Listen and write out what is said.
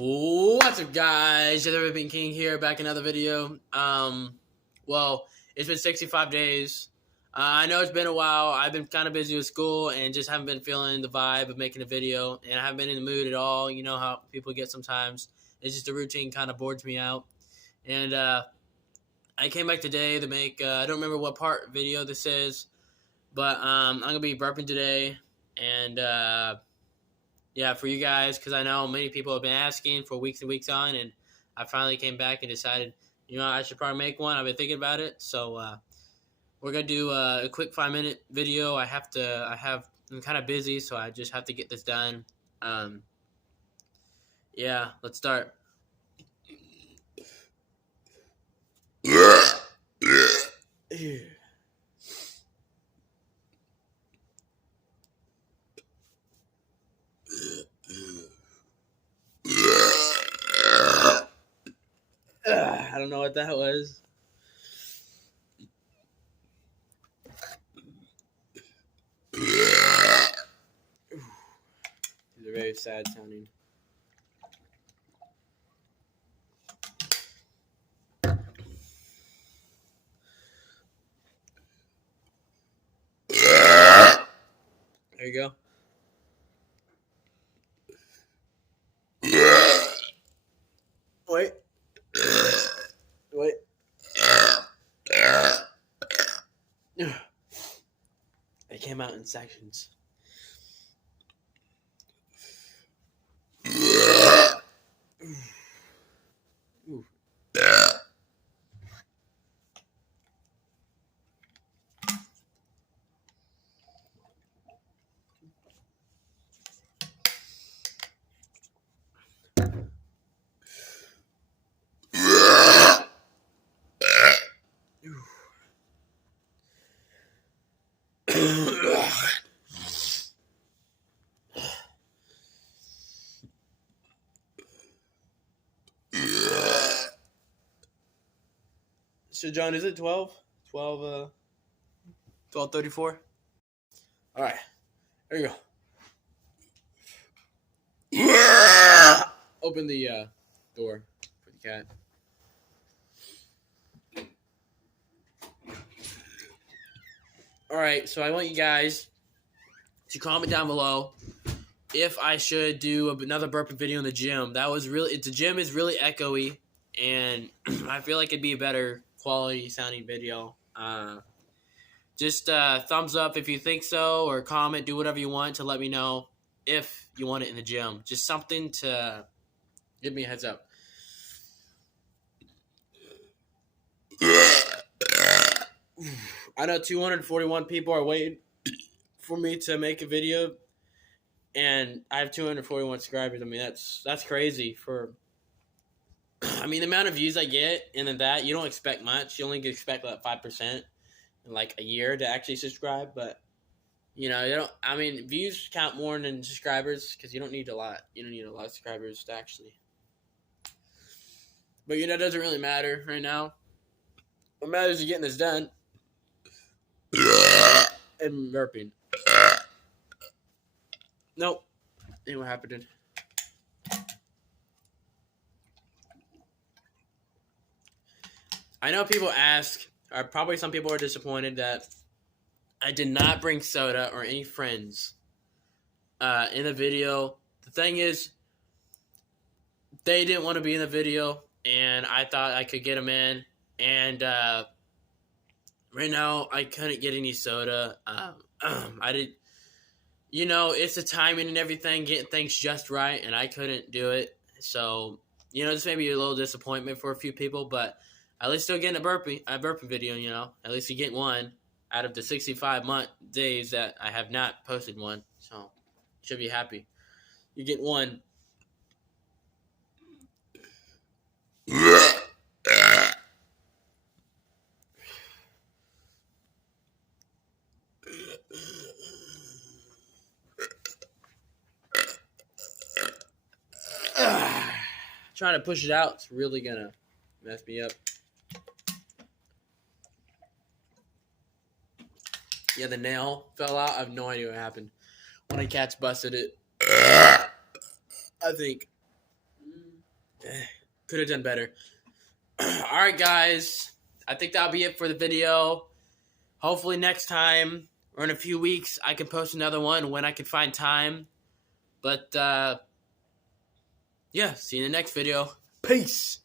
What's up, guys? The Burping King here, back in another video. Well, it's been 65 days. I know it's been a while. I've been kind of busy with school and just haven't been feeling the vibe of making a video, and I haven't been in the mood at all. You know how people get sometimes. It's just the routine kind of bores me out. And I came back today to make, I don't remember what part video this is, but I'm going to be burping today, and yeah, for you guys, because I know many people have been asking for weeks and weeks on, and I finally came back and decided, I should probably make one. I've been thinking about it, so we're gonna do a quick 5-minute video. I'm kind of busy, so I just have to get this done. Yeah, let's start. I don't know what that was. These are very sad sounding. There you go. Wait. Wait. It came out in sections. Ooh. So, John, is it 12? 12:34? All right. There you go. Open the door for the cat. All right, so I want you guys to comment down below if I should do another burping video in the gym. The gym is really echoey, and I feel like it'd be a better quality sounding video. Just thumbs up if you think so, or comment, do whatever you want to let me know if you want it in the gym. Just something to give me a heads up. I know 241 people are waiting for me to make a video, and I have 241 subscribers. I mean, that's crazy for. I mean, the amount of views I get, and then that you don't expect much. You only expect like 5% in like a year to actually subscribe. But you don't. I mean, views count more than subscribers because you don't need a lot. You don't need a lot of subscribers to actually. But it doesn't really matter right now. What matters is getting this done. And burping. Nope. Ain't what happened. I know people ask, or probably some people are disappointed that I did not bring soda or any friends in the video. The thing is, they didn't want to be in the video, and I thought I could get them in. And right now, I couldn't get any soda. I did. It's the timing and everything, getting things just right, and I couldn't do it. So, this may be a little disappointment for a few people, but at least still getting a burping video, At least you get one out of the 65 days that I have not posted one. So, should be happy. You get one. Trying to push it out, it's really gonna mess me up. Yeah, the nail fell out. I have no idea what happened. One of the cats busted it. I think. Could have done better. Alright, guys. I think that'll be it for the video. Hopefully next time, or in a few weeks, I can post another one when I can find time. But, yeah, see you in the next video. Peace!